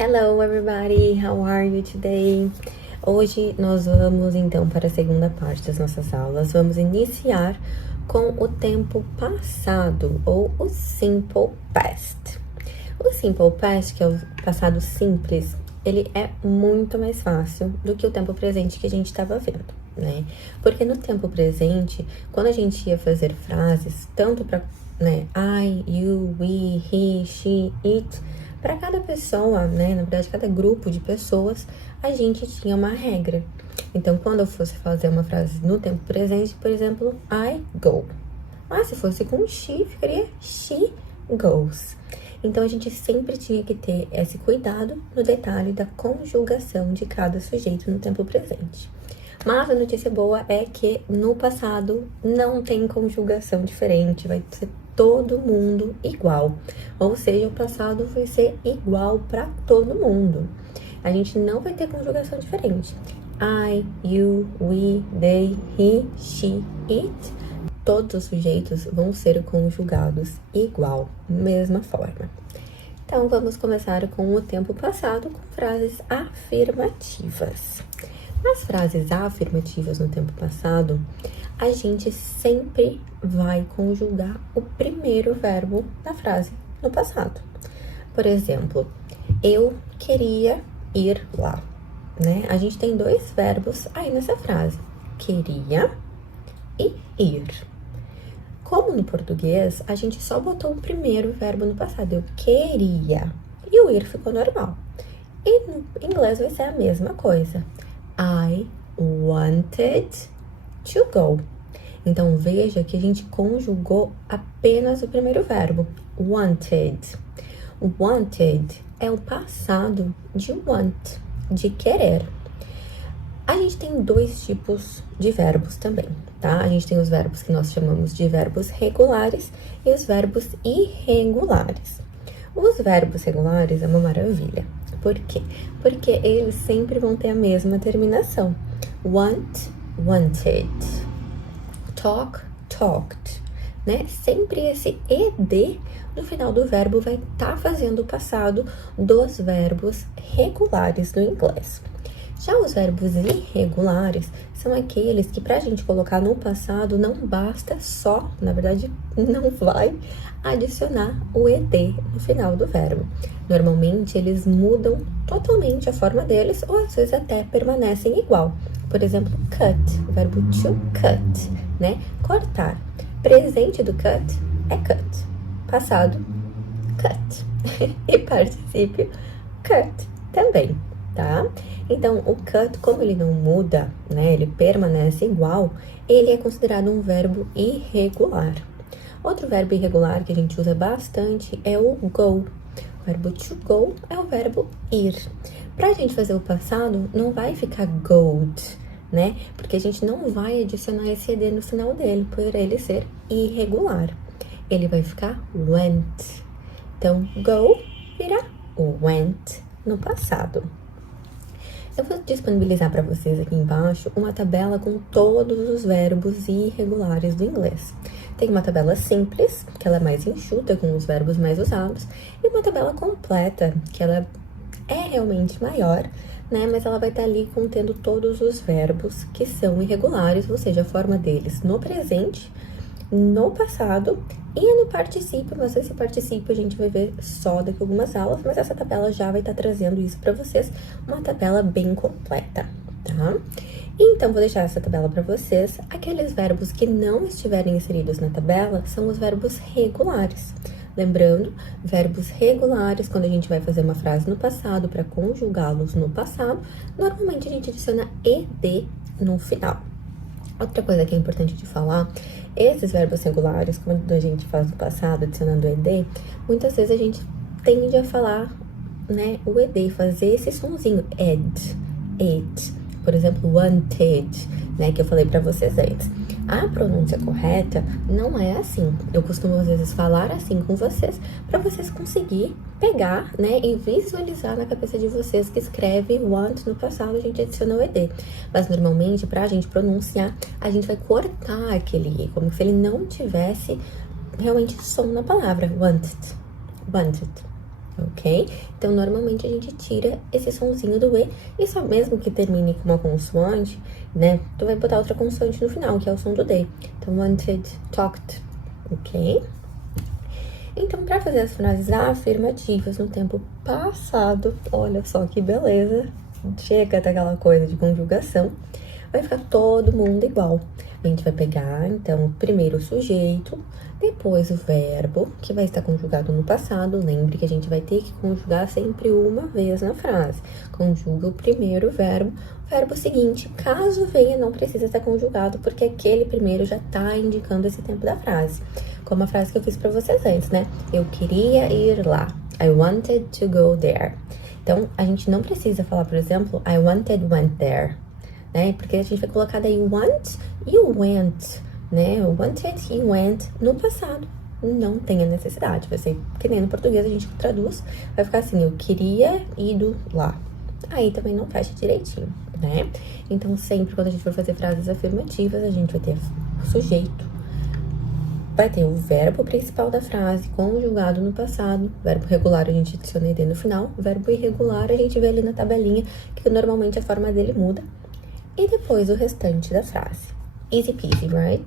Hello everybody, how are you today? Hoje nós vamos então para a segunda parte das nossas aulas. Vamos iniciar com o tempo passado ou o simple past. O simple past, que é o passado simples, ele é muito mais fácil do que o tempo presente que a gente estava vendo, né? Porque no tempo presente, quando a gente ia fazer frases, tanto para, I, you, we, he, she, it, para cada pessoa, né, na verdade, cada grupo de pessoas, a gente tinha uma regra. Então, quando eu fosse fazer uma frase no tempo presente, por exemplo, I go. Se fosse com she, ficaria she goes. Então, a gente sempre tinha que ter esse cuidado no detalhe da conjugação de cada sujeito no tempo presente. Mas a notícia boa é que no passado não tem conjugação diferente, vai ser todo mundo igual. Ou seja, o passado vai ser igual para todo mundo. A gente não vai ter conjugação diferente. I, you, we, they, he, she, it. Todos os sujeitos vão ser conjugados igual, mesma forma. Então, vamos começar com o tempo passado com frases afirmativas. Nas frases afirmativas no tempo passado, a gente sempre vai conjugar o primeiro verbo da frase no passado. Por exemplo, eu queria ir lá, né? A gente tem dois verbos aí nessa frase, queria e ir. Como no português, a gente só botou o primeiro verbo no passado, eu queria, e o ir ficou normal. E no inglês vai ser a mesma coisa. I wanted to go. Então, veja que a gente conjugou apenas o primeiro verbo, wanted. Wanted é o passado de want, de querer. A gente tem dois tipos de verbos também, tá? A gente tem os verbos que nós chamamos de verbos regulares e os verbos irregulares. Os verbos regulares é uma maravilha. Por quê? Porque eles sempre vão ter a mesma terminação. Want, wanted. Talk, talked. Né? Sempre esse ed no final do verbo vai estar fazendo o passado dos verbos regulares do inglês. Já os verbos irregulares são aqueles que pra gente colocar no passado não basta só, na verdade não vai adicionar o ed no final do verbo. Normalmente eles mudam totalmente a forma deles ou às vezes até permanecem igual. Por exemplo, cut, o verbo to cut, né? Cortar. Presente do cut é cut. Passado, cut. E particípio, cut também, tá? Então, o cut, como ele não muda, né? Ele permanece igual, ele é considerado um verbo irregular. Outro verbo irregular que a gente usa bastante é o go. O verbo to go é o verbo ir. Pra gente fazer o passado, não vai ficar goed, né? Porque a gente não vai adicionar esse ed no final dele, por ele ser irregular. Ele vai ficar went. Então, go vira went no passado. Eu vou disponibilizar para vocês aqui embaixo uma tabela com todos os verbos irregulares do inglês. Tem uma tabela simples, que ela é mais enxuta, com os verbos mais usados, e uma tabela completa, que ela é realmente maior, né? Mas ela vai estar ali contendo todos os verbos que são irregulares, ou seja, a forma deles no presente, no passado e no particípio, mas esse particípio a gente vai ver só daqui a algumas aulas, mas essa tabela já vai estar trazendo isso para vocês, uma tabela bem completa, tá? Então, vou deixar essa tabela para vocês. Aqueles verbos que não estiverem inseridos na tabela são os verbos regulares. Lembrando, verbos regulares, quando a gente vai fazer uma frase no passado, para conjugá-los no passado, normalmente a gente adiciona ed no final. Outra coisa que é importante de falar, esses verbos regulares, quando a gente faz no passado, adicionando ed, muitas vezes a gente tende a falar, né, o ed, fazer esse sonzinho, ed, it. Por exemplo, wanted, né, que eu falei pra vocês antes. A pronúncia correta não é assim. Eu costumo, às vezes, falar assim com vocês, pra vocês conseguir pegar, né, e visualizar na cabeça de vocês que escreve want no passado, a gente adiciona o ed. Mas, normalmente, pra gente pronunciar, a gente vai cortar aquele i, como se ele não tivesse realmente som na palavra. Wanted, wanted, ok? Então, normalmente a gente tira esse sonzinho do E, e só mesmo que termine com uma consoante, né? Tu vai botar outra consoante no final, que é o som do D. Então, wanted, talked, ok? Então, para fazer as frases afirmativas no tempo passado, olha só que beleza, chega daquela coisa de conjugação, vai ficar todo mundo igual. A gente vai pegar, então, primeiro o sujeito, depois o verbo, que vai estar conjugado no passado. Lembre que a gente vai ter que conjugar sempre uma vez na frase. Conjuga o primeiro verbo, o verbo seguinte, caso venha, não precisa estar conjugado, porque aquele primeiro já tá indicando esse tempo da frase. Como a frase que eu fiz pra vocês antes, né? Eu queria ir lá. I wanted to go there. Então, a gente não precisa falar, por exemplo, I wanted went there, né? Porque a gente vai colocar daí want e o went, né? O wanted e went no passado. Não tem a necessidade. Vai ser que nem no português a gente traduz. Vai ficar assim, eu queria ido lá. Aí também não fecha direitinho, né? Então, sempre quando a gente for fazer frases afirmativas, a gente vai ter o sujeito, vai ter o verbo principal da frase conjugado no passado. Verbo regular a gente adiciona ED no final. Verbo irregular a gente vê ali na tabelinha, que normalmente a forma dele muda. E depois o restante da frase. Easy peasy, right?